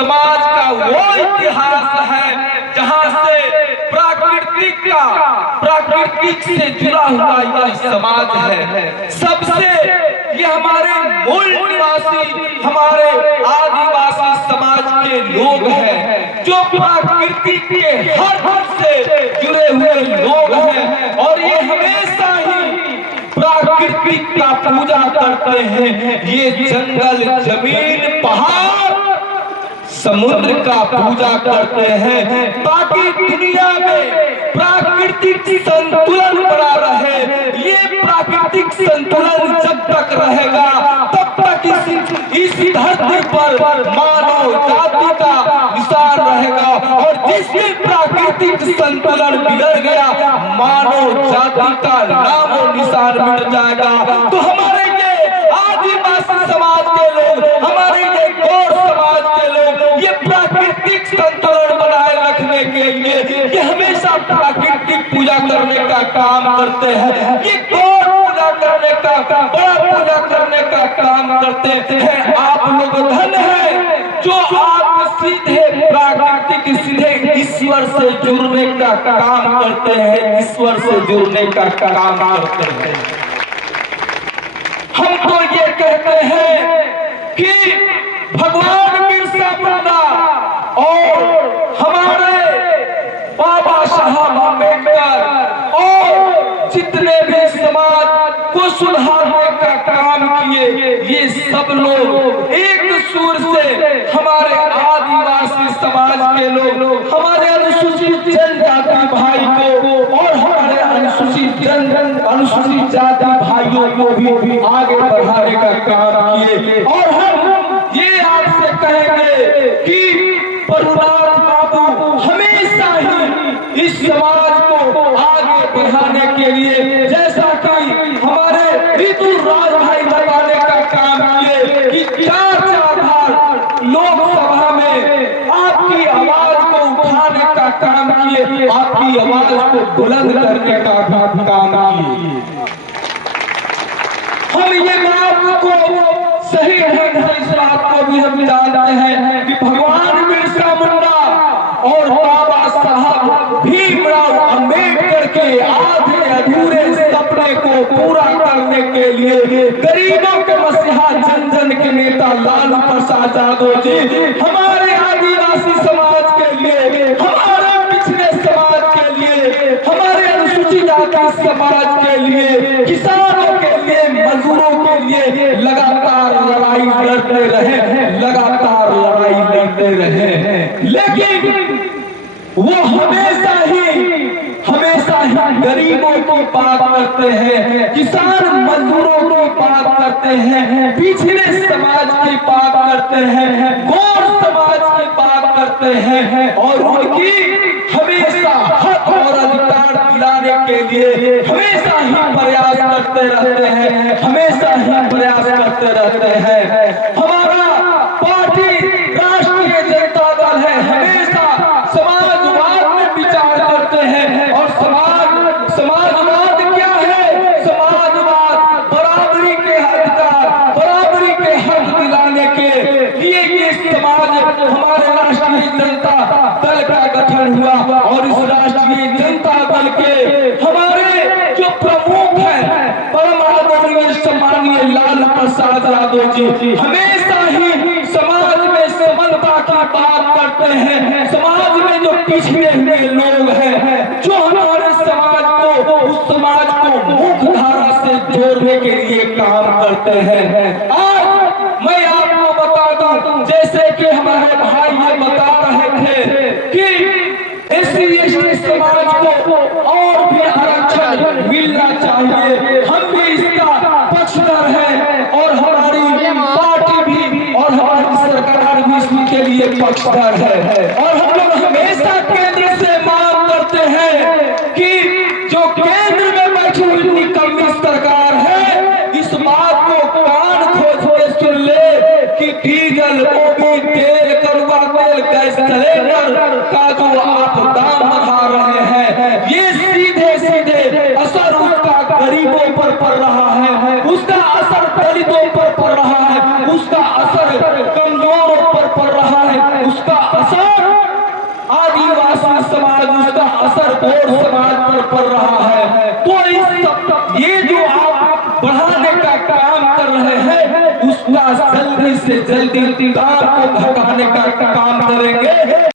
समाज का वो इतिहास है जहां से प्राकृतिक से जुड़ा हुआ यह समाज है। सबसे ये हमारे मूल निवासी, हमारे आदिवासी समाज के लोग हैं जो प्रकृति के हर से जुड़े हुए लोग हैं और ये हमेशा ही प्रकृति का पूजा करते हैं। ये जंगल, जमीन, पहाड़, समुद्र का पूजा करते हैं ताकि दुनिया में प्राकृतिक संतुलन बना रहे। ये प्राकृतिक संतुलन जब तक रहेगा तब तक इस धरती पर मानव जाति का निशान रहेगा और जिस दिन प्राकृतिक संतुलन बिगड़ गया मानव जाति का नाम और निशान मिट जाएगा। तो हमारे ये आदिवासी समाज के लोग, हमारे ये गौर समाज के लोग ये प्राकृतिक संतुलन बनाए रखने के लिए ये हमेशा प्राकृतिक पूजा करने का काम करते हैं। ये गौर पूजा करने का, बड़ा पूजा करने का काम करते हैं। आप लोग धन है जो आप सीधे प्राकृतिक, सीधे ईश्वर से जुड़ने का काम करते हैं, ईश्वर से जुड़ने का काम करते हैं। हम तो ये कहते हैं कि भगवान बिरसा मुंडा और हमारे बाबा साहब अम्बेडकर और जितने भी समाज को सुधारने का काम किए, ये सब लोग एक सुर से हमारे आदिवासी समाज के लोग, हमारे अनुसूचित जनजाति भाई को और हमारे अनुसूचित जाति भाइयों को भी आगे बढ़ाने का काम किए। और हम ये आपसे कहेंगे कि प्रभुनाथ बाबू हमेशा ही इस समाज को आगे बढ़ाने के लिए, जैसा कि हमारे ऋतु राज भाई बताने का काम किए कि 4 बार लोकसभा में आपकी आवाज को उठाने का काम किए, आपकी आवाज को बुलंद करने का काम किए। हम ये बात को सही ढंग से, इस बात को भी हम जानते हैं कि भगवान बिरसा मुंडा और बाबा साहब भीमराव अम्बेडकर के आधे अधूरे सपने को पूरा करने के लिए गरीबों के मसीहा, जन जन के नेता लालू प्रसाद यादव जी हमारे आदिवासी समाज के लिए, हमारे पिछड़े समाज के लिए, हमारे अनुसूचित जाति समाज के लिए, किसानों के लिए, मजदूरों के लिए लगातार लड़ाई लड़ते रहे, लगातार लड़ाई लड़ते रहे। लेकिन वो हमेशा ही गरीबों की बात करते हैं, किसान मजदूरों की बात करते हैं, पिछड़े समाज की बात करते हैं, गौर समाज की बात करते हैं और उनकी हमेशा हक और अधिकार दिलाने के लिए हमेशा ही प्रयास करते रहते हैं, हमेशा ही प्रयास करते रहते हैं। हमारा पार्टी राष्ट्रीय जनता दल है, हमेशा समाजवाद में विचार करते हैं और समाजवाद क्या है? समाजवाद बराबरी के अधिकार, बराबरी के हक दिलाने के लिए ये समाज, हमारे राष्ट्रीय जनता दल का गठन हुआ और इस राष्ट्रीय जनता दल के हमारे जो प्रमुख हैं परम आदरणीय सम्मानीय लालू प्रसाद यादव जी हमेशा ही समाज में समानता की बात करते हैं। समाज में जो पिछड़े हुए लोग हैं, जो हमारे समाज को, उस समाज को मुख्य धारा से जोड़ने के लिए काम करते हैं। आज मैं आपको बता दूं, जैसे कि हमारे भाई ये बता रहे थे कि एससी समाज को और भी आरक्षण मिलना चाहिए, हम भी इसका पक्षधर हैं और हमारी पार्टी भी और हमारी सरकार भी इसके लिए पक्षधर है। और हम लोग हमेशा केंद्र से मांग करते हैं कि जो केंद्र में बैठी हुई निकम्मी सरकार है, इस बात को कान खोल के सुन ले कि डीजल, ओबी, तेल, कड़वा तेल, गैस सिलेंडर का जो आप दाम बढ़ा रहे हैं, ये सीधे सीधे असर उसका गरीबों पर पड़ रहा है, उसका असर दलितों पर पड़ रहा है, उसका असर कमजोरों पर पड़ रहा है, लगातार आदिवासी समाज उसका असर और समाज पर पड़ रहा है। तो ये जो आप बढ़ाने का काम कर रहे हैं उसका जल्दी से जल्दी काम को घटाने का काम करेंगे।